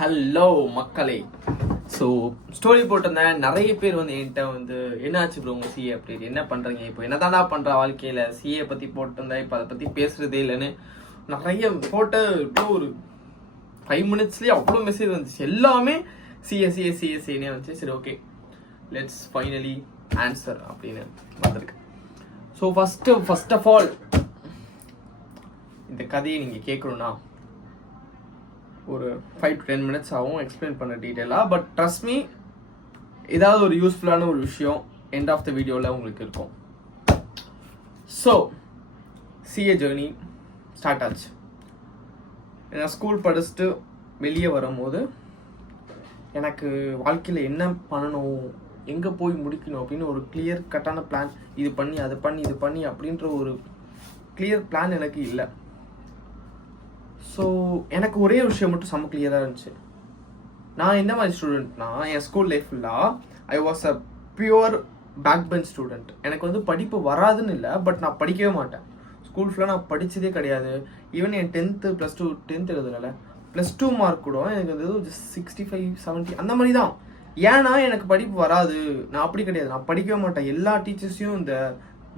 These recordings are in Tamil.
ஹலோ மக்களே. ஸோ ஸ்டோரி போட்டிருந்தேன். நிறைய பேர் வந்து என்கிட்ட வந்து என்னாச்சு ப்ரோ உங்கள் சிஏ அப்படி என்ன பண்ணுறீங்க, இப்போ என்ன தாண்டா பண்ணுற வாழ்க்கையில், சிஏ பற்றி போட்டிருந்தேன், இப்போ அதை பற்றி பேசுகிறதே இல்லைன்னு நிறைய போட்ட இப்போ ஒரு 5 மினிட்ஸ்லேயே அவ்வளோ மெசேஜ் வந்துச்சு. எல்லாமே சிஏனே வந்துச்சு. சரி, ஓகே, லெட்ஸ் ஃபைனலி ஆன்சர் அப்படின்னு வந்திருக்கு. ஸோ ஃபர்ஸ்ட் ஆஃப் ஆல் இந்த கதையை நீங்கள் கேட்கணுன்னா ஒரு 5 to 10 மினிட்ஸ் ஆகும் எக்ஸ்பிளைன் பண்ண டீட்டெயிலாக. பட் ட்ரஸ்ட் மீ, ஏதாவது ஒரு யூஸ்ஃபுல்லான ஒரு விஷயம் எண்ட் ஆஃப் த வீடியோவில் உங்களுக்கு இருக்கும். ஸோ சிஏ ஜேர்னி ஸ்டார்ட் ஆச்சு. நான் ஸ்கூல் படிச்சுட்டு வெளியே வரும்போது எனக்கு வாழ்க்கையில் என்ன பண்ணணும், எங்கே போய் முடிக்கணும் அப்படின்னு ஒரு கிளியர் கட்டான பிளான், இது பண்ணி அது பண்ணி இது பண்ணி அப்படின்ற ஒரு கிளியர் பிளான் எனக்கு இல்லை. ஸோ எனக்கு ஒரே விஷயம் மட்டும் செம்ம கிளியராக இருந்துச்சு. நான் என்ன மாதிரி ஸ்டூடெண்ட்னா, என் ஸ்கூல் லைஃப் ஃபுல்லாக I was a pure back bench student. எனக்கு வந்து படிப்பு வராதுன்னு இல்லை, பட் நான் படிக்கவே மாட்டேன். ஸ்கூல் ஃபுல்லாக நான் படித்ததே கிடையாது. ஈவன் என் 10th +2 10th எழுதுனால +2 மார்க் கூட எனக்கு வந்து ஜஸ்ட் 65 70 அந்த மாதிரி தான். ஏன்னா எனக்கு படிப்பு வராது, நான் அப்படி கிடையாது, நான் படிக்கவே மாட்டேன். எல்லா டீச்சர்ஸையும் இந்த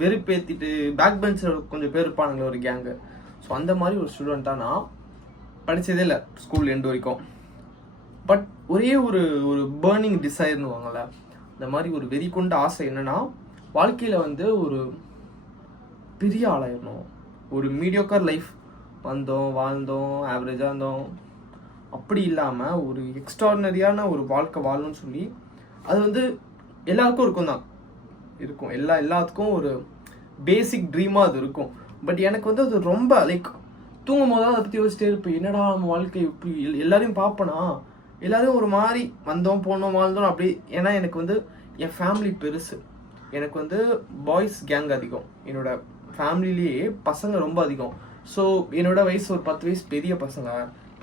வெறுப்பேற்றிட்டு பேக் பெஞ்சில் கொஞ்சம் பேர் இருப்பானுங்களே ஒரு கேங்கு. ஸோ அந்த மாதிரி ஒரு ஸ்டூடெண்ட்டாக நான் படித்ததே இல்லை ஸ்கூல் எண்டு வரைக்கும். பட் ஒரே ஒரு பேர்னிங் டிசைர்னு வாங்கல, இந்த மாதிரி ஒரு வெறி கொண்ட ஆசை என்னன்னா, வாழ்க்கையில் வந்து ஒரு பெரிய ஆளாயிடணும். ஒரு மீடியோக்கர் லைஃப் வந்தோம், வாழ்ந்தோம், ஆவரேஜாக இருந்தோம், அப்படி இல்லாமல் ஒரு எக்ஸ்ட்ராடினரியான ஒரு வாழ்க்கை வாழணும்னு சொல்லி அது வந்து எல்லாருக்கும் இருக்கும். எல்லாத்துக்கும் ஒரு பேசிக் ட்ரீமாக அது இருக்கும். பட் எனக்கு வந்து அது ரொம்ப லைக் தூங்கும் போது அதை பற்றி யோசிச்சிட்டே இருப்பேன். என்னடா நம்ம வாழ்க்கை இப்படி எல்லாரையும் பார்ப்பனா, எல்லாரும் ஒரு மாதிரி வந்தோம் போனோம் வாழ்ந்தோம் அப்படி. ஏன்னா எனக்கு வந்து என் ஃபேமிலி பெருசு, எனக்கு வந்து பாய்ஸ் கேங் அதிகம். என்னோட ஃபேமிலிலேயே பசங்க ரொம்ப அதிகம். ஸோ என்னோட வயசு ஒரு 10 வயசு பெரிய பசங்க,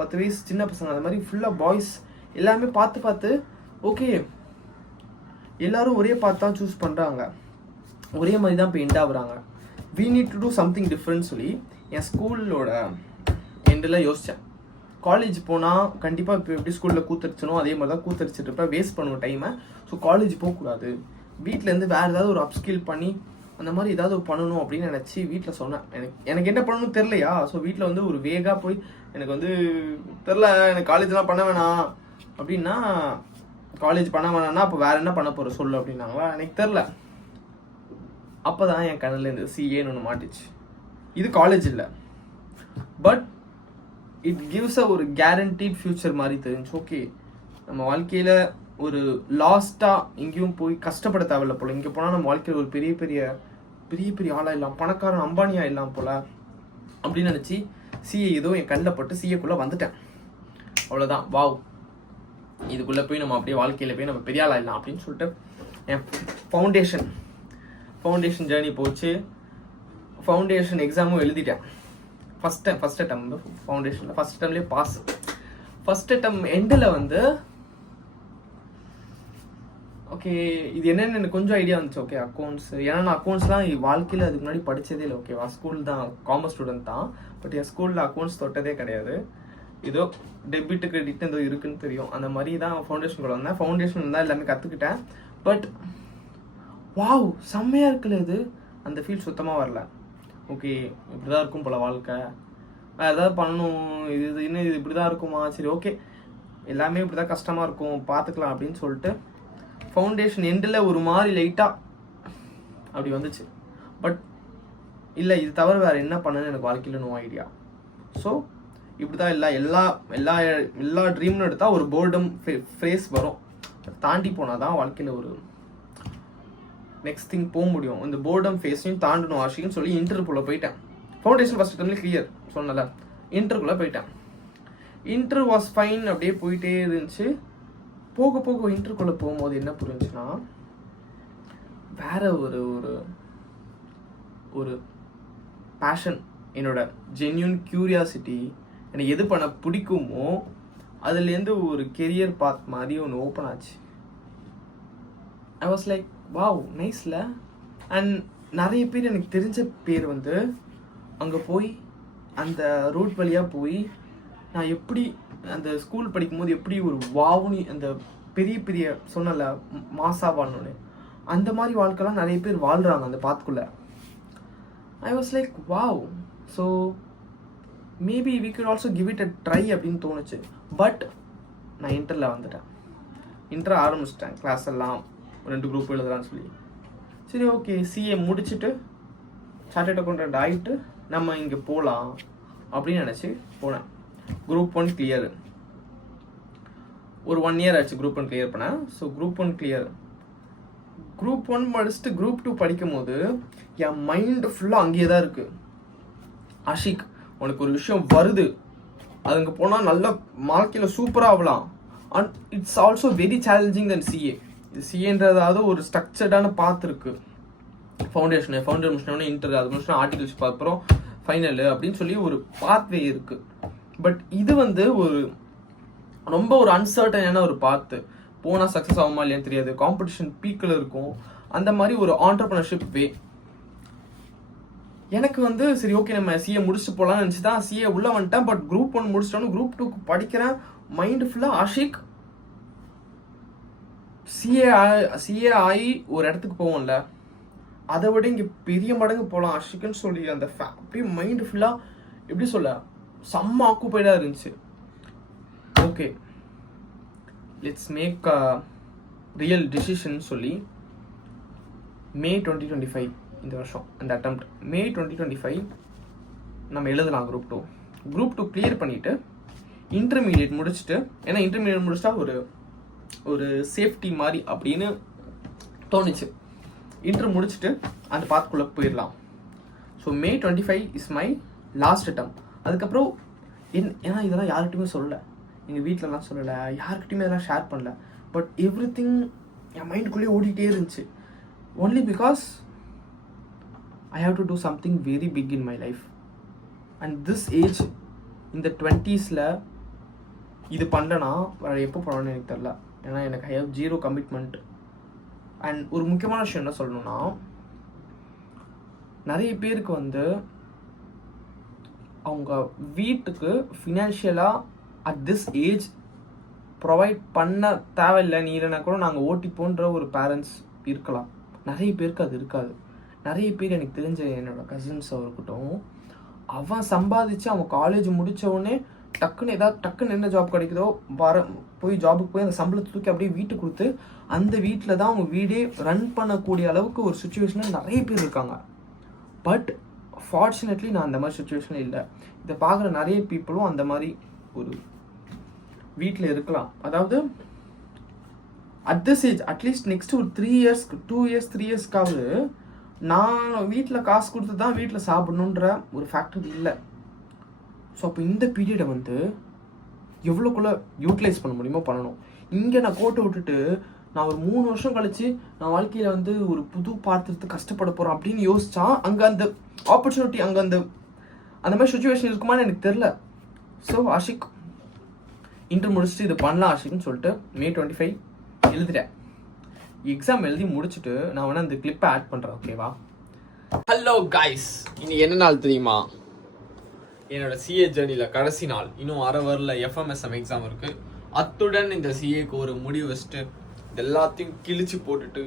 10 வயசு சின்ன பசங்க, அந்த மாதிரி ஃபுல்லாக பாய்ஸ். எல்லாமே பார்த்து ஓகே, எல்லாரும் ஒரே பார்த்து தான் சூஸ் பண்ணுறாங்க, ஒரே மாதிரி தான் இப்போ எண்ட் ஆகுறாங்க. We need to do something different சொல்லி என் ஸ்கூலோட எண்டில் யோசித்தேன். காலேஜ் போனால் கண்டிப்பாக இப்போ எப்படி ஸ்கூலில் கூத்தரிச்சனோ அதே மாதிரி தான் கூத்தரிச்சிட்டு இருப்பேன், வேஸ்ட் பண்ணுவோம் டைமை. ஸோ காலேஜ் போகக்கூடாது, வீட்டிலேருந்து வேறு ஏதாவது ஒரு அப்ஸ்கில் பண்ணி அந்த மாதிரி ஏதாவது பண்ணணும் அப்படின்னு நினச்சி வீட்டில் சொன்னேன். எனக்கு என்ன பண்ணணும்னு தெரிலையா. ஸோ வீட்டில் வந்து ஒரு வேகாக போய் எனக்கு வந்து தெரில, எனக்கு காலேஜ்லாம் பண்ண வேணாம் அப்படின்னா, காலேஜ் பண்ண வேணாம்னா அப்போ வேறு என்ன பண்ண போகிற சொல்லு அப்படின்னாங்களா, எனக்கு தெரில. அப்போ தான் என் கண்ணில் இருந்து சிஏன்னு ஒன்று மாட்டிச்சு. இது காலேஜ் இல்லை, பட் இட் கிவ்ஸ் ஒரு கேரண்டீட் ஃபியூச்சர் மாதிரி தெரிஞ்சு. ஓகே, நம்ம வாழ்க்கையில் ஒரு லாஸ்ட்டாக எங்கேயும் போய் கஷ்டப்பட தேவையில்ல போல், இங்கே போனால் நம்ம வாழ்க்கையில் ஒரு பெரிய பெரிய ஆளாக இல்லாம், பணக்காரன் அம்பானியாக இல்லாம் போல் அப்படின்னு நினச்சி சிஏ ஏதோ என் கண்ணில் பட்டு சிஏக்குள்ளே வந்துட்டேன். அவ்வளோதான், வாவ், இதுக்குள்ளே போய் நம்ம அப்படியே வாழ்க்கையில் போய் நம்ம பெரிய ஆளாக இல்லாம் அப்படின்னு சொல்லிட்டு என் ஃபவுண்டேஷன் ஜேர்னி போச்சு. ஃபவுண்டேஷன் எக்ஸாமும் எழுதிட்டேன். ஃபஸ்ட் அட்டம் ஃபவுண்டேஷனில் ஃபஸ்ட் அட்டம்லேயே பாஸ். ஃபஸ்ட் அட்டம் எண்டில் வந்து ஓகே இது என்னென்னு எனக்கு கொஞ்சம் ஐடியா வந்துச்சு. ஓகே அக்கௌண்ட்ஸ், ஏன்னா நான் அக்கௌண்ட்ஸ்லாம் வாழ்க்கையில் அதுக்கு முன்னாடி படித்ததே இல்லை. ஓகேவா, ஸ்கூல் தான், காமர்ஸ் ஸ்டூடெண்ட் தான், பட் என் ஸ்கூலில் அக்கௌண்ட்ஸ் தொட்டதே கிடையாது. ஏதோ டெபிட் கிரெடிட் ஏதோ இருக்குன்னு தெரியும், அந்த மாதிரி தான் ஃபவுண்டேஷனுக்குள்ள வந்தேன். ஃபவுண்டேஷன் தான் எல்லாமே கற்றுக்கிட்டேன். பட் வாவ், செம்மையாக இருக்குல்ல இது, அந்த ஃபீல் சுத்தமாக வரல. ஓகே, இப்படி தான் இருக்கும் போல் வாழ்க்கை, வேறு ஏதாவது பண்ணணும், இது இன்னும் இது இப்படி தான் இருக்குமா, சரி ஓகே எல்லாமே இப்படி தான் கஷ்டமாக இருக்கும் பார்த்துக்கலாம் அப்படின்னு சொல்லிட்டு ஃபவுண்டேஷன் எண்டில் ஒரு மாதிரி லைட்டாக அப்படி வந்துச்சு. பட் இல்லை, இது தவிர வேறு என்ன பண்ணணும்னு எனக்கு வாழ்க்கையில் நோ ஐடியா. ஸோ இப்படி தான் எல்லா ட்ரீம்னு எடுத்தால் ஒரு போர்டம் ஃபேஸ் வரும், தாண்டி போனால் தான் வாழ்க்கையில் ஒரு நெக்ஸ்ட் திங் போக முடியும். இந்த போர்டம் ஃபேஸையும் தாண்டணும் ஆஷின்னு சொல்லி இன்டர்வியூக்குள்ளே போயிட்டேன். ஃபவுண்டேஷன் ஃபஸ்ட் டைம்ல கிளியர் சொன்னல, இன்டர்வியூக்குள்ளே போயிட்டேன். இன்டர்வியூ வாஸ் ஃபைன், அப்படியே போயிட்டே இருந்துச்சு. போக இன்டர்வியூக்குள்ளே போகும்போது என்ன புரிஞ்சுன்னா, வேற ஒரு பேஷன், என்னோட ஜென்யூன் கியூரியாசிட்டி, எனக்கு எது பண்ண பிடிக்குமோ அதுலேருந்து ஒரு கெரியர் பாத் மாதிரி ஒன்று ஓப்பன் ஆச்சு. ஐ வாஸ் லைக் வாவ், நைஸ்ல. அண்ட் நிறைய பேர் எனக்கு தெரிஞ்ச பேர் வந்து அங்கே போய் அந்த ரூட் வழியாக போய் நான் எப்படி அந்த ஸ்கூல் படிக்கும்போது எப்படி ஒரு வாவுனி அந்த பெரிய பெரிய சொன்னல மாசா வாழணும்னு அந்த மாதிரி வாழ்க்கைலாம் நிறைய பேர் வாழ்கிறாங்க அந்த பாத்துக்குள்ள. I was like wow, so maybe we could also give it a try அப்படின்னு தோணுச்சு. பட் நான் இன்டரில் வந்துட்டேன். இன்டர் ஆரம்பிச்சிட்டேன், கிளாஸ் எல்லாம் 2 குரூப் எழுதலான்னு சொல்லி. சரி ஓகே, சிஏ முடிச்சுட்டு சார்ட்டர்ட் அக்கௌண்டன்ட் ஆகிட்டு நம்ம இங்கே போகலாம் அப்படின்னு நினச்சி போனேன். Group 1 clear. ஒரு 1 இயர் ஆச்சு குரூப் 1 கிளியர் பண்ணேன். So group 1 clear. குரூப் 1 முடிச்சுட்டு குரூப் 2 படிக்கும் போது என் மைண்டு ஃபுல்லாக அங்கேயே தான் இருக்குது. ஆஷிக், உனக்கு ஒரு விஷயம் வருது, அதுங்க போனால் நல்ல வாழ்க்கையில் சூப்பராக ஆகலாம். And it's also very challenging then CA. இது சிஏன்றதாவது ஒரு ஸ்ட்ரக்சர்டான பாத் இருக்கு. ஃபவுண்டேஷன் முடிச்சோடனே இன்டர், அது முடிச்சோன்னா ஆர்டிகல்ஸ் அப்புறம் ஃபைனல் அப்படின்னு சொல்லி ஒரு பாத்வே இருக்கு. பட் இது வந்து ஒரு ரொம்ப ஒரு அன்சர்டனான ஒரு பாத்து. போனால் சக்ஸஸ் ஆகுமா இல்லையான்னு தெரியாது, காம்படிஷன் பீக்கில் இருக்கும். அந்த மாதிரி ஒரு ஆண்டர்பிரினர்ஷிப் வே. எனக்கு வந்து சரி ஓகே நம்ம சிஏ முடிச்சுட்டு போகலான்னு நினச்சி தான் சிஏ உள்ளே வந்துட்டேன். பட் குரூப் 1 முடிச்சிட்டோன்னு குரூப் 2 படிக்கிறேன். மைண்டு ஃபுல்லாக ஆஷிக், சிஏ ஆகி ஒரு இடத்துக்கு போவோம்ல, அதை விட இங்கே பெரிய மடங்கு போகலாம் ஆஷிக்குன்னு சொல்லி அந்த அப்படியே மைண்டு ஃபுல்லாக எப்படி சொல்ல செம்ம ஆக்குப்பைடாக இருந்துச்சு. Okay, let's make a real decision சொல்லி மே 2025 இந்த வருஷம் அந்த அட்டெம்ப்ட். மே 2025 நம்ம எழுதலாம் குரூப் 2. குரூப் 2 கிளியர் பண்ணிவிட்டு இன்டர்மீடியட் முடிச்சுட்டு, ஏன்னா இன்டர்மீடியட் முடிச்சிட்டா ஒரு சேஃப்டி மாதிரி அப்படின்னு தோணுச்சு. இன்டர் முடிச்சுட்டு அந்த பாத்துக்குள்ளே போயிடலாம். So May 25 is my last attempt. அதுக்கப்புறம் ஏன்னா இதெல்லாம் யார்கிட்டையுமே சொல்லலை, எங்கள் வீட்டிலலாம் சொல்லலை, யார்கிட்டையுமே இதெல்லாம் ஷேர் பண்ணல. பட் எவ்ரி திங் என் மைண்டுக்குள்ளேயே ஓடிக்கிட்டே இருந்துச்சு. Only because I have to do something very big in my life. And this age, இந்த 20s இது பண்ணலனா எப்போ பண்ணணும்னு எனக்கு தெரியல. ஏன்னா எனக்கு ஐ ஹவ் 0 கமிட்மெண்ட். அண்ட் ஒரு முக்கியமான விஷயம் என்ன சொல்லணும்னா, நிறைய பேருக்கு வந்து அவங்க வீட்டுக்கு ஃபினான்ஷியலாக அட் திஸ் ஏஜ் ப்ரொவைட் பண்ண தேவையில்லை, நீ இல்லைனா கூட நாங்கள் ஓட்டிப்போன்ற ஒரு பேரண்ட்ஸ் இருக்கலாம். நிறைய பேருக்கு அது இருக்காது. நிறைய பேர் எனக்கு தெரிஞ்ச என்னோட கசின்ஸாக இருக்கட்டும், அவன் சம்பாதிச்சு அவன் காலேஜ் முடித்தவொடனே டக்குன்னு என்ன ஜாப் கிடைக்குதோ போய் ஜாபுக்கு போய் அந்த சம்பளத்தை தூக்கி அப்படியே வீட்டுக்கு கொடுத்து அந்த வீட்டில் தான் அவங்க வீடே ரன் பண்ணக்கூடிய அளவுக்கு ஒரு சுச்சுவேஷனில் நிறைய பேர் இருக்காங்க. பட் ஃபார்ச்சுனேட்லி நான் அந்த மாதிரி சுச்சுவேஷனில் இல்லை. இதை பார்க்குற நிறைய பீப்புளும் அந்த மாதிரி ஒரு வீட்டில் இருக்கலாம். அதாவது at this age at least next ஒரு 2 இயர்ஸ் 3 இயர்ஸ்க்காவது நான் வீட்டில் காசு கொடுத்து தான் வீட்டில் சாப்பிடணுன்ற ஒரு ஃபேக்டர் இல்லை. ஸோ அப்போ இந்த பீரியடை வந்து எவ்வளோக்குள்ளே யூட்டிலைஸ் பண்ண முடியுமோ பண்ணணும். இங்கே நான் கோட்டை விட்டுட்டு நான் ஒரு 3 வருஷம் கழிச்சு நான் வாழ்க்கையில் வந்து ஒரு புது பாத்திரத்துக்கு கஷ்டப்பட போகிறேன் அப்படின்னு யோசிச்சா அங்கே அந்த ஆப்பர்ச்சுனிட்டி அங்கே அந்த மாதிரி சுச்சுவேஷன் இருக்குமான்னு எனக்கு தெரில. ஸோ ஆஷிக் இன்டர் முடிச்சுட்டு இது பண்ணலாம் ஆஷிக்னு சொல்லிட்டு மே 25 எழுதிட்டேன். எக்ஸாம் எழுதி முடிச்சுட்டு நான் வேணா அந்த கிளிப்பை ஆட் பண்ணுறேன், ஓகேவா? ஹலோ கைஸ், இன்னைக்கு என்ன நாள் தெரியுமா? என்னோட சிஏ ஜேர்னியில் கடைசி நாள். இன்னும் 1/2 ஹவரில் FMSM எக்ஸாம் இருக்குது. அத்துடன் இந்த சிஏக்கு ஒரு முடிவு வச்சுட்டு எல்லாத்தையும் கிழிச்சு போட்டுட்டு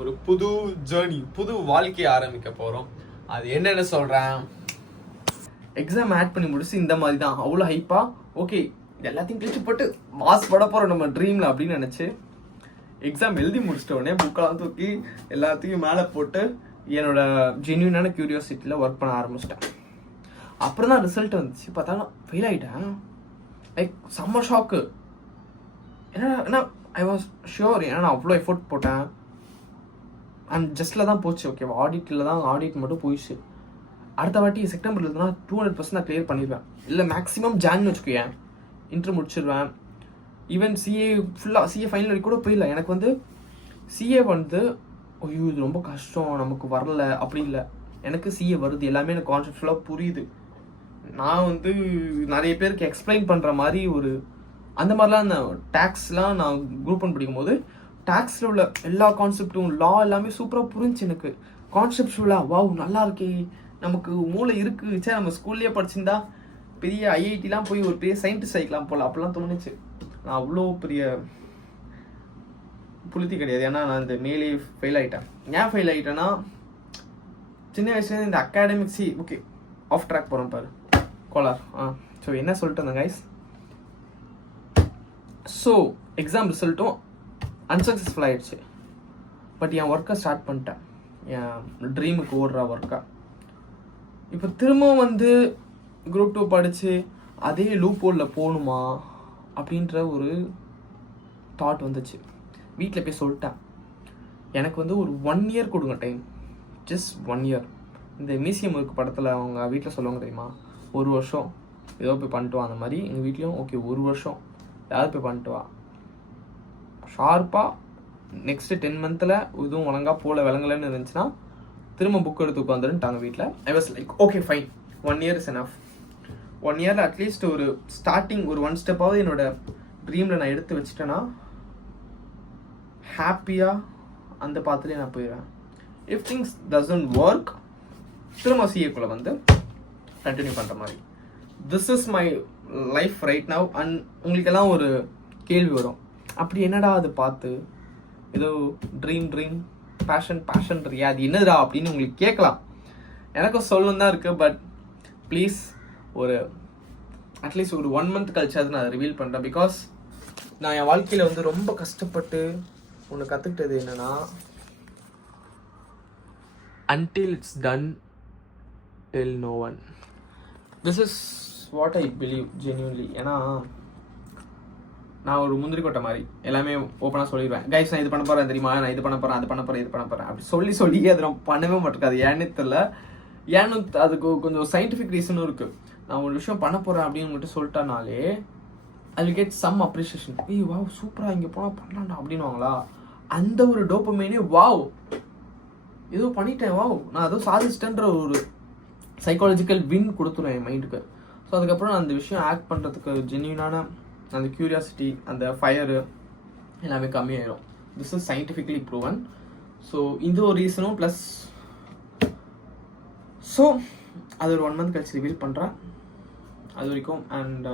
ஒரு புது ஜேர்னி, புது வாழ்க்கையை ஆரம்பிக்க போகிறோம். அது என்னென்னு சொல்கிறேன். எக்ஸாம் ஆட் பண்ணி முடிச்சு இந்த மாதிரி தான் அவ்வளோ ஹைப்பாக ஓகே இது எல்லாத்தையும் கிழிச்சு போட்டு மாஸ் பட போகிறோம் நம்ம ட்ரீமில் அப்படின்னு நினச்சி எக்ஸாம் எழுதி முடிச்சிட்டோடனே புக்கெல்லாம் தூக்கி எல்லாத்தையும் மேலே போட்டு என்னோட ஜென்யூனான க்யூரியாசிட்டியில் ஒர்க் பண்ண ஆரம்பிச்சிட்டேன். அப்புறம் தான் ரிசல்ட் வந்துச்சு. பார்த்தா ஃபெயில் ஆகிட்டேன். லைக் செம்ம ஷாக்கு. ஏன்னா ஐ வாஸ் ஷியோர், ஏன்னா நான் அவ்வளோ எஃபோர்ட் போட்டேன். அண்ட் ஜஸ்ட்டில் தான் போச்சு, ஓகேவா? ஆடிட் மட்டும் போயிடுச்சு. அடுத்த வாட்டி செப்டம்பரில் இருந்தால் 200% நான் கிளியர் பண்ணிடுவேன். இல்லை மேக்ஸிமம் ஜான்னு வச்சுக்கோயேன், இன்டர் முடிச்சிடுவேன். ஈவன் சிஏ ஃபைனல் வரைக்கும் கூட போயிடல. எனக்கு வந்து சிஏ வந்து ஐயோ இது ரொம்ப கஷ்டம் நமக்கு வரல அப்படி இல்லை. எனக்கு சிஏ வருது, எல்லாமே எனக்கு கான்செப்ட்ஃபுல்லாக புரியுது. நான் வந்து நிறைய பேருக்கு எக்ஸ்பிளைன் பண்ணுற மாதிரி ஒரு அந்த மாதிரிலாம் நான் டேக்ஸ்லாம் நான் குரூப் 1 படிக்கும் போது டேக்ஸில் உள்ள எல்லா கான்செப்டும் லா எல்லாமே சூப்பராக புரிஞ்சு எனக்கு. கான்செப்ட்ஃபுல்லாக வாவ் நல்லா இருக்கே, நமக்கு மூளை இருக்குது, சே நம்ம ஸ்கூல்லேயே படிச்சிருந்தா பெரிய ஐஐடிலாம் போய் ஒரு பெரிய சயின்டிஸ்ட் ஆகிக்கலாம் போல அப்படிலாம் தோணுச்சு. நான் அவ்வளோ பெரிய புளுத்தி கிடையாது. ஏன்னா நான் இந்த மேலே ஃபெயில் ஆகிட்டேன். ஏன் ஃபெயில் ஆகிட்டேன்னா சின்ன வயசுலேருந்து இந்த அகாடமிக்ஸி ஓகே ஆஃப் ட்ராக் போகிறேன் பாரு கோலார். ஸோ என்ன சொல்லிட்டு இருந்தேன் கைஸ். ஸோ எக்ஸாம் ரிசல்ட்டும் அன்சக்ஸஸ்ஃபுல் ஆகிடுச்சு. பட் என் ஒர்க்கை ஸ்டார்ட் பண்ணிட்டேன், என் ட்ரீமுக்கு ஓடுற ஒர்க்கை. இப்போ திரும்பவும் வந்து குரூப் 2 படித்து அதே லூப் ஹோலில் போகணுமா அப்படின்ற ஒரு தாட் வந்துச்சு. வீட்டில் போய் சொல்லிட்டேன், எனக்கு வந்து ஒரு 1 இயர் கொடுங்க டைம், ஜஸ்ட் 1 இயர். இந்த மியூசியம் இருக்கு படத்தில் அவங்க வீட்டில் சொல்லுவாங்க தெரியுமா, 1 வருஷம் ஏதோ போய் பண்ணிட்டு வா. அந்த மாதிரி எங்கள் வீட்லேயும் ஓகே 1 வருஷம் ஏதாவது போய் பண்ணிட்டு வா, ஷார்ப்பாக நெக்ஸ்ட்டு 10 மந்தில் இதுவும் ஒழுங்காக போல விளங்கலன்னு இருந்துச்சுன்னா திரும்ப புக் எடுத்து உட்காந்துருன்ட்டாங்க வீட்டில். ஐ was like okay fine, 1 year is enough. 1 இயரில் அட்லீஸ்ட் ஒரு ஸ்டார்டிங் ஒரு 1 ஸ்டெப்பாவது என்னோட ட்ரீமில் நான் எடுத்து வச்சுட்டேன்னா ஹாப்பியாக அந்த பாத்துலேயே நான் போயிடுவேன். இஃப் திங்ஸ் டசன்ட் ஒர்க் திரும்ப சிஏக்குள்ளே வந்து கண்டினியூ பண்ணுற மாதிரி. This is my life right now. And உங்களுக்கெல்லாம் ஒரு கேள்வி வரும், அப்படி என்னடா அது பார்த்து ஏதோ ட்ரீம் பேஷன் ரியா அது என்னதுடா அப்படின்னு உங்களுக்கு கேட்கலாம். எனக்கும் சொல்லணும் தான் இருக்குது. பட் ப்ளீஸ் ஒரு அட்லீஸ்ட் ஒரு 1 மந்த் கழிச்சாது நான் அதை ரிவீல் பண்ணுறேன். பிகாஸ் நான் என் வாழ்க்கையில் வந்து ரொம்ப கஷ்டப்பட்டு ஒன்று கற்றுக்கிட்டது என்னென்னா, until it's done tell no one. This is what I believe genuinely. ஏன்னா நான் ஒரு முந்திரி கொட்டை மாதிரி எல்லாமே ஓப்பனாக சொல்லிடுவேன். கைஸ் நான் இது பண்ண போகிறேன் தெரியுமா, நான் இது பண்ண போகிறேன், அது பண்ண போகிறேன், இது பண்ண போகிறேன் அப்படி சொல்லி அதை நான் பண்ணவே மாட்டேன். அது ஏன்னு தெரியல. ஏன்னு அதுக்கு கொஞ்சம் சயின்டிஃபிக் ரீசனும் இருக்குது. நான் ஒரு விஷயம் பண்ண போகிறேன் அப்படின்னு உங்கள்கிட்ட சொல்லிட்டானாலே I will get some appreciation. ஏய் வாவ் சூப்பராக இங்கே போனால் பண்ணலாம்டா அப்படின்னுவாங்களா, அந்த ஒரு டோப்பமைனே வாவ் ஏதோ பண்ணிட்டேன், வாவ் நான் ஏதோ சாதிச்சிட்டேன்ற ஒரு சைக்காலஜிக்கல் வின் கொடுத்துருவேன் என் மைண்டுக்கு. ஸோ அதுக்கப்புறம் நான் அந்த விஷயம் ஆக்ட் பண்ணுறதுக்கு ஜென்யூனான அந்த க்யூரியாசிட்டி அந்த ஃபயரு எல்லாமே கம்மியாயிடும். This is scientifically proven. So இந்த ஒரு ரீசனும் ப்ளஸ் ஸோ அது ஒரு 1 மந்த் கழிச்சு ரிவீல் பண்ணுறேன். அது வரைக்கும் அண்ட்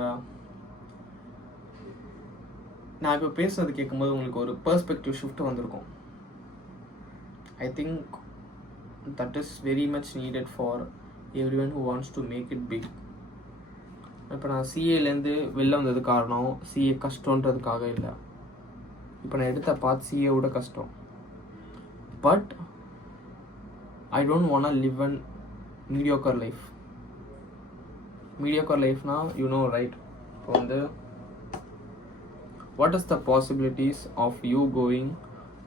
நான் இப்போ பேசுறது கேட்கும்போது உங்களுக்கு ஒரு பெர்ஸ்பெக்டிவ் ஷிஃப்ட் வந்திருக்கும். I think that is very much needed for everyone who wants to make it big. இப்போ நான் சிஏலேருந்து வெளில வந்தது காரணம் சிஏ கஷ்டன்றதுக்காக இல்லை. இப்போ நான் எடுத்த பார்த்து சிஏ விட கஷ்டம். But I don't want live an mediocre life. Mediocre லைஃப்னா யூ நோ ரைட். இப்போ வந்து what is the possibilities of you going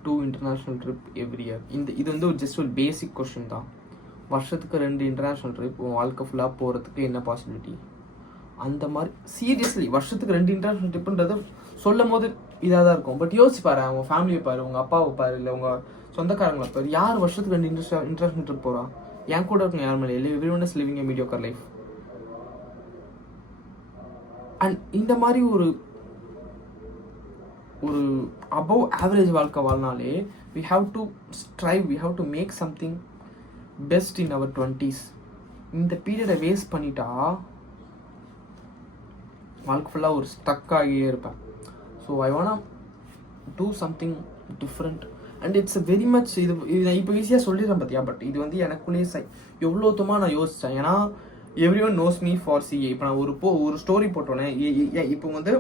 to international trip every year? இது வந்து ஒரு ஜஸ்ட் ஒரு பேசிக் கொஸ்டின் தான். வருஷத்துக்கு 2 இன்டர்நேஷ்னல் ட்ரிப் உன் வாழ்க்கை ஃபுல்லாக போகிறதுக்கு என்ன பாசிபிலிட்டி? அந்த மாதிரி சீரியஸ்லி வருஷத்துக்கு 2 இன்டர்நேஷ்னல் ட்ரிப்புன்றது சொல்லும் போது இதாக தான் இருக்கும். பட் யோசிச்சு பாரு, உங்கள் ஃபேமிலியை பாரு, உங்கள் அப்பாவை பாரு, இல்லை உங்கள் சொந்தக்காரங்களை பாரு, யார் வருஷத்துக்கு 2 இன்டர்நேஷ்னல் ட்ரிப் போகிறா? என் கூட இருக்கும் யார் மேலே இல்லை. Every one is living a mediocre life. And இந்த மாதிரி ஒரு அபவ் ஆவரேஜ் வாழ்க்கை வாழ்னாலே we have to strive, we have to make something best in our 20s. இந்த பீரியடை வேஸ்ட் பண்ணிட்டா வாழ்க்கை ஃபுல்லாக ஒரு ஸ்டக் ஆகியே இருப்பேன். So I want two something different and it's very much இது நான் இப்போ ஈஸியாக சொல்லிடுறேன் பார்த்தியா. பட் இது வந்து எனக்குள்ளேயே எவ்வளோத்தமாக நான் யோசித்தேன். ஏன்னா every one knows me for CA. இப்போ நான் ஒரு ஸ்டோரி போட்டோன்னே இப்போ வந்து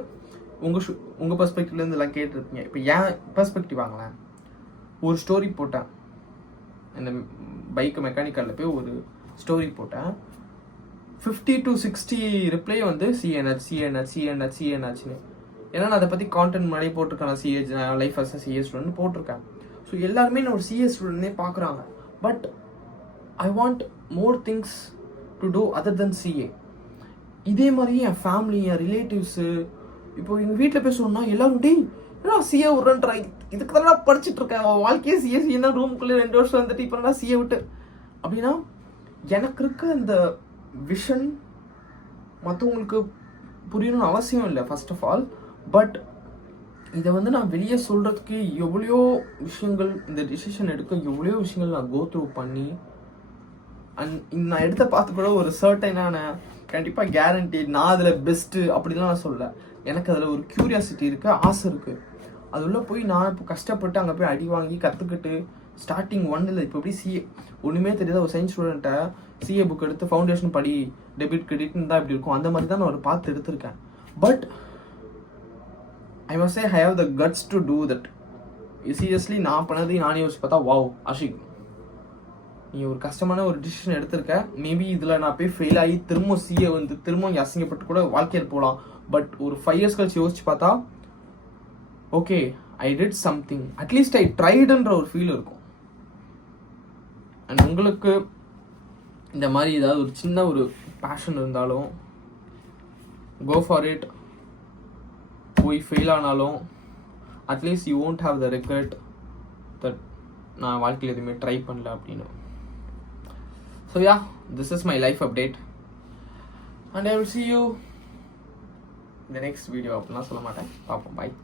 உங்கள் பெர்ஸ்பெக்டிவ்லேருந்து எல்லாம் கேட்டுருப்பீங்க. இப்போ ஏன் பெர்ஸ்பெக்டிவ் வாங்களேன், ஒரு ஸ்டோரி போட்டேன், இந்த பைக்கு மெக்கானிக்கலில் போய் ஒரு ஸ்டோரி போட்டேன். 50 to 60 ரிப்ளை வந்து சிஎன்ஹெச்னு. ஏன்னா நான் அதை பற்றி கான்டென்ட் முன்னாடியே போட்டிருக்கேன். நான் CA life as CA student போட்டிருக்கேன். ஸோ எல்லாருமே நான் ஒரு சிஏ ஸ்டூடெண்ட்னே பார்க்குறாங்க. But I want more things to do other than CA. இதே மாதிரி என் ஃபேமிலி, என் ரிலேட்டிவ்ஸு, இப்போ எங்கள் வீட்டில் போய் சொன்னால் எல்லாரும் டே ஏன்னா சிஏ விட்றேன்றா, இதுக்கு தான் நான் படிச்சுட்டு இருக்கேன், வாழ்க்கையே சிஏ ரூமுக்குள்ளே 2 வருஷம் வந்துட்டு இப்போ நான் சிஏ விட்டு அப்படின்னா எனக்கு இருக்க இந்த விஷன் மற்றவங்களுக்கு புரியணும்னு அவசியம் இல்லை ஃபர்ஸ்ட் ஆஃப் ஆல். பட் இதை வந்து நான் வெளியே சொல்கிறதுக்கு எவ்வளையோ விஷயங்கள், இந்த டிசிஷன் எடுக்க எவ்வளையோ விஷயங்கள் நான் கோ த்ரூ பண்ணி அண்ட் நான் எடுத்த பார்த்து கூட ஒரு சர்டைனான கண்டிப்பாக கேரண்டி. நான் அதில் பெஸ்ட்டு அப்படிலாம் நான் சொல்ல. எனக்கு அதில் ஒரு க்யூரியாசிட்டி இருக்குது, ஆசை இருக்குது. அது உள்ள போய் நான் இப்போ கஷ்டப்பட்டு அங்கே போய் அடி வாங்கி கற்றுக்கிட்டு ஸ்டார்டிங் ஒன்னில் இப்போ எப்படி சிஏ ஒன்றுமே தெரியாத ஒரு சயின்ஸ் ஸ்டூடெண்ட்டை சிஏ புக் எடுத்து ஃபவுண்டேஷன் படி டெபிட் கிரெடிட்னு தான் இப்படி இருக்கும். அந்த மாதிரி தான் நான் ஒரு பார்த்து எடுத்திருக்கேன். But I must say I have the cuts to do that. Seriously நான் பண்ணதையும் நானே யோசிச்சு பார்த்தா வாவ் ஆஷிக், நீ ஒரு கஷ்டமான ஒரு டிசிஷன் எடுத்திருக்க. மேபி இதில் நான் போய் ஃபெயில் ஆகி திரும்ப சிஏ வந்து திரும்ப இங்கே அசிங்கப்பட்டு கூட வாழ்க்கையில் போகலாம். பட் ஒரு 5 years கழிச்சு யோசிச்சு பார்த்தா okay I did something, at least I ட்ரைடுன்ற ஒரு ஃபீல் இருக்கும். அண்ட் உங்களுக்கு இந்த மாதிரி ஏதாவது ஒரு சின்ன ஒரு பேஷன் இருந்தாலும் கோ ஃபார் இட். போய் ஃபெயில் ஆனாலும் at least you won't have the regret that நான் வாழ்க்கையில் எதுவுமே ட்ரை பண்ணல அப்படின்னு. So yeah, this is my life update and I will see you in the next video அப்படிலாம் சொல்ல மாட்டேன். பார்ப்போம். பாய்.